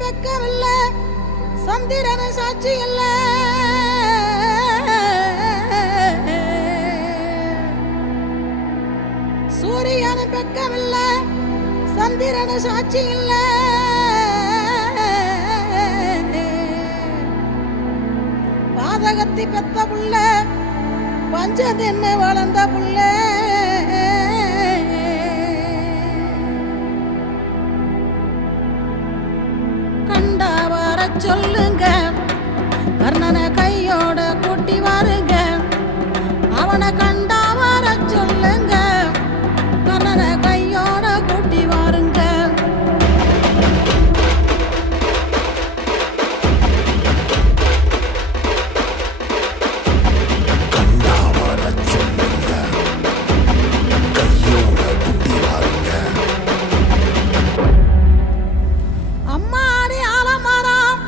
வெக்கமில்ல, சந்திரன சாட்சி இல்ல. சூரியன வெக்கமில்ல, சந்திரன சாட்சி இல்ல. பாதகத்தி பெத்த புள்ள, பஞ்சதின்னு வளர்ந்த புள்ள. கண்டா வர சொல்லுங்க, கர்ணனை கையோட கூட்டி வாருங்க. அவனை கண்டா வர சொல்லுங்க, கர்ணனை கையோட கூட்டி வாருங்க. அம்மாடி ஆலமரம்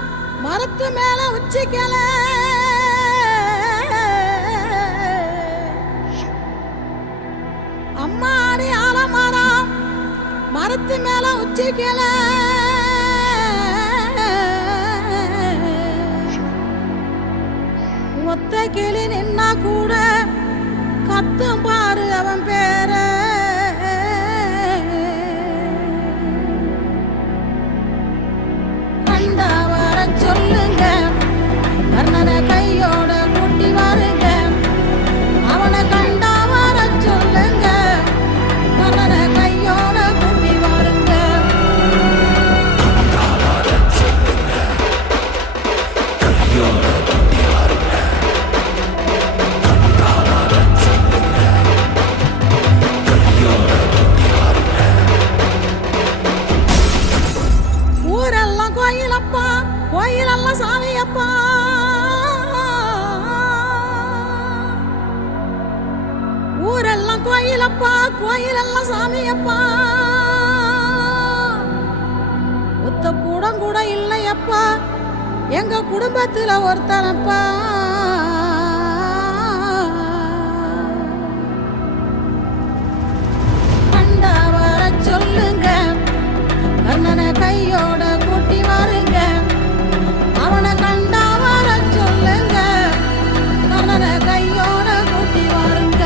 மரத்து மேல உச்சிக்கல, அம்மாடி ஆலமரம் மரத்து மேல உச்சிக்கல. ஒத்த கிளி நின்னா கூட கத்தும் பாரு அவன் பேர. கண்டா வர சொல்லுங்க, கர்ணனை கையோட கூட்டி வாருங்க. அவனை கண்டா வர சொல்லுங்க, கர்ணனை கையோட கூட்டி வாருங்க. ஊரெல்லாம் கோயிலப்பா, கோயிலெல்லாம் சாமியப்பா. ஊரெல்லாம் கோயிலப்பா, கோயிலெல்லாம் சாமியப்பா. ஒத்த கூடம் கூட இல்லையப்பா, எங்க குடும்பத்துல ஒருத்தனப்பா. கண்டா வர சொல்லுங்க, கர்ணனை கையோட கூட்டி வாருங்க. அவனை கண்டா வர சொல்லுங்க, கர்ணனை கையோட கூட்டி வாருங்க.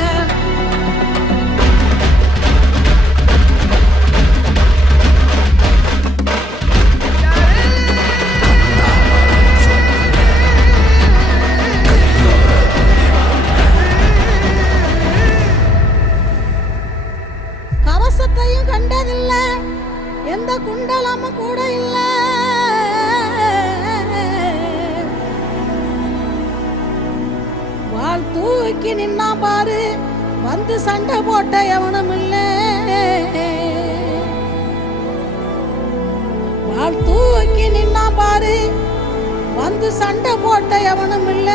கவசத்தையும் கண்டதில்ல, எந்த குண்டலமும் கூட இல்ல. வாள் தூக்கி நின்னா பாரு, வந்து சண்டை போட்ட எவனும் இல்ல. வாள் தூக்கி நின்னா பாரு, வந்து சண்டை போட்ட எவனும் இல்ல.